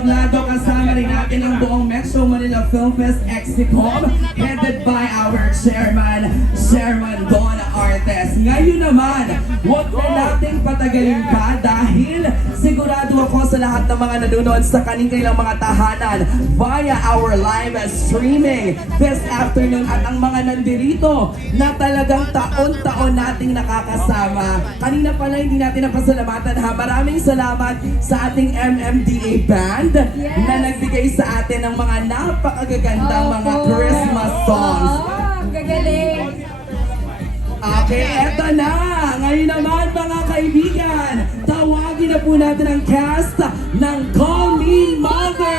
Tablado, kasama rin natin ang buong Metro Manila Film Fest Exicom, headed by our Chairman Don Artes. Ngayon naman, huwag na nating patagalin pa dahil sigurado ako sa lahat ng mga nanonood sa kanilang mga tahanan via our live streaming this afternoon at ang mga nandirito na talagang taon-taon nating nakakasama. Kanina pala hindi natin napasalamatan ha. Maraming salamat sa ating MMDA Band na nagbigay sa atin ng mga napakagagandang mga Christmas songs. Ang gagaling. Okay, eto na! Ngayon naman mga kaibigan, tawagin na po natin ang cast ng Call Me Mother!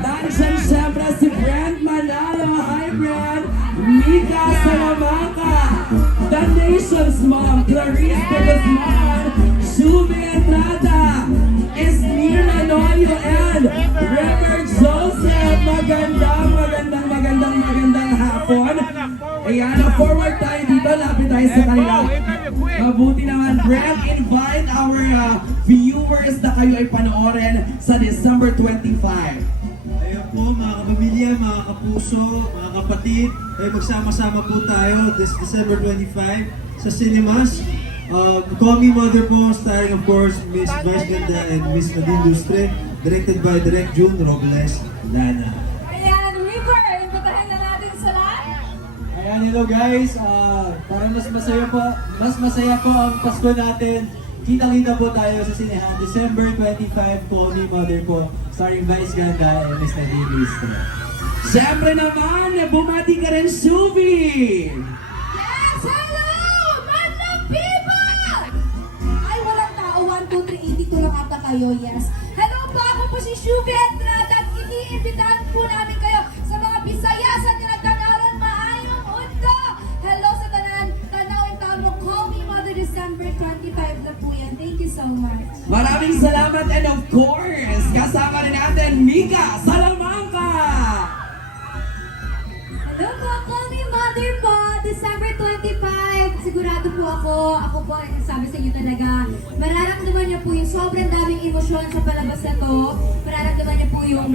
Nandiyan siyempre si Brent Manalo. Hi Brent! Mika Salamanca! The Nation's Mom, Clarice de Guzman, Shubi Entrada, Esnir Anoyo, and River Joseph. Magandang hapon. Ayan, forward tayo dito, lapit tayo sa kanila. Mabuti naman, Brent, invite our viewers na kayo ay panoorin sa December 25. Ayun po mga kapamilya, mga kapuso, mga kapatid, ay magsama-sama po tayo this December 25 sa cinemas. Call Me Mother po, starring of course Miss Vice Ganda and Miss Nadine Lustre, directed by Direk June Robles Lana. Ayan, River, imbitahin na natin sa lahat. Ayan, hello guys. Parang mas masaya po ang Pasko natin. Kita-kita po tayo sa sinehan. December 25, Call Me Mother po, starring Vice Ganda and Miss Nadine Lustre. Siyempre naman, bumati ka rin, Shubi! Yes, hello! Madlang people! Ay, walang tao. 1, 2, 3, 82 lang ata kayo, yes. Hello po, ako po si Shubi Entrada at iniimbitahan po namin kayo sa mga Bisaya sa tinatanawan maayong undo. Hello sa tanawin tamo. Call Me Mother December 25 na po yan. Thank you so much. Maraming salamat and of course, kasama rin natin Mika Salamanca! Hello po, Call Me Mother po, December 25. Sigurado po ako po, sabi sa inyo talaga, mararamdaman niyo po yung sobrang daming emosyon sa palabas na to. Mararamdaman niyo po yung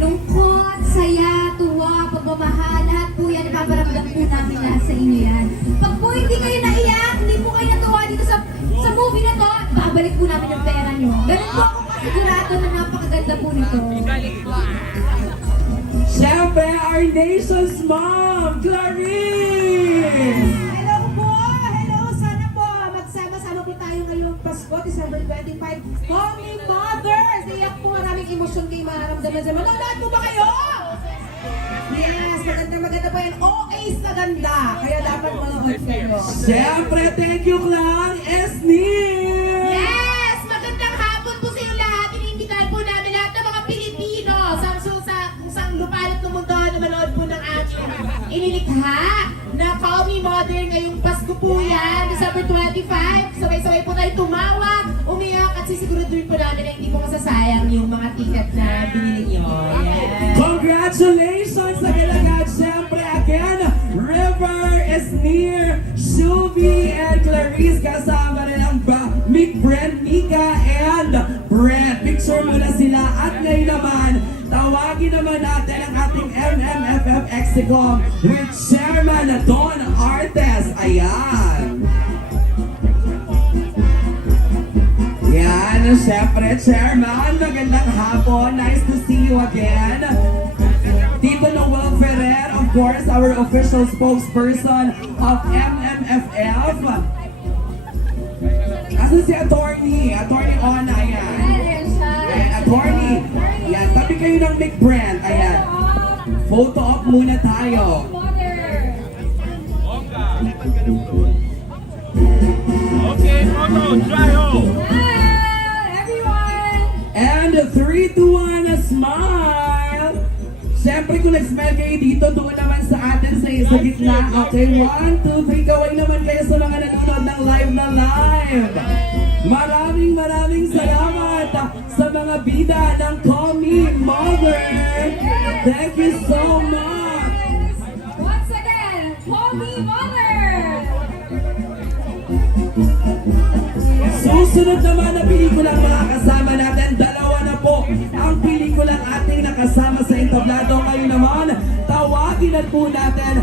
lungkot, saya, tuwa, pagmamahal, lahat po yan, ipaparamdam po namin lahat sa inyo yan. Pag po hindi kayo naiyak, hindi po kayo natuwa dito sa movie na to, babalik po namin yung pera niyo. Ganun po ako kasigurado na napakaganda po nito. Siyempre, our nation's mom, Clarice! Hello po! Hello! Sana po magsama-sama po tayo ngayong Pasko, December 25. Call Me Mother! Iyak po, maraming emosyon kayo mararamdaman sa manonood po ba kayo? Yes! Maganda po yan. OA's maganda! Kaya dapat manonood kayo. Siyempre, thank you, Clang Esnir! Yes! Magandang hapon po sa inyo lahat. Iniimbitahan po namin lahat ng mga Pilipino sa kung saan lupalot ng mundo na manood po ng aming inilikha na Call Me Mother ngayong Pasko po yan, December 25. Sabay-sabay po tayo tumawa, umiyak at sisiguraduhin po namin na hindi po masasayang yung mga ticket na binili nyo. Yes! Congratulations sa Galagad! Siyempre, again, River, Esnir, Shubi, and Clarice. Kasama rin ang Brent, Mika, and Brent. Picture mo na sila. At ngayon naman, tawagin naman natin ang ating MMFF Exicom with Chairman Don Artes. Ayan. Yan, syempre, Chairman, magandang hapon. Nice to see you again. Tito Noel Ferrer, of course, our official spokesperson of MMFF. Asan si Attorney Ona, ayan. Ayan, Attorney. Ayan, tabi kayo ng Mick Brent. Ayan. Photo op muna tayo. Okay, photo, try home. Everyone! And 3, 2, 1, smile! Siyempre kung nag-smile kayo dito, doon naman sa atin sa gitna. Okay, 1, 2, 3, kaway naman kayo sa mga nanonood ng live na live. Maraming salamat sa mga bida ng Call Me Mother. Thank you so much. Once again, Call Me Mother! Susunod naman na pelikula mga kasama natin, dalawa na po kasama sa entablado. Ngayon naman, tawagin na po natin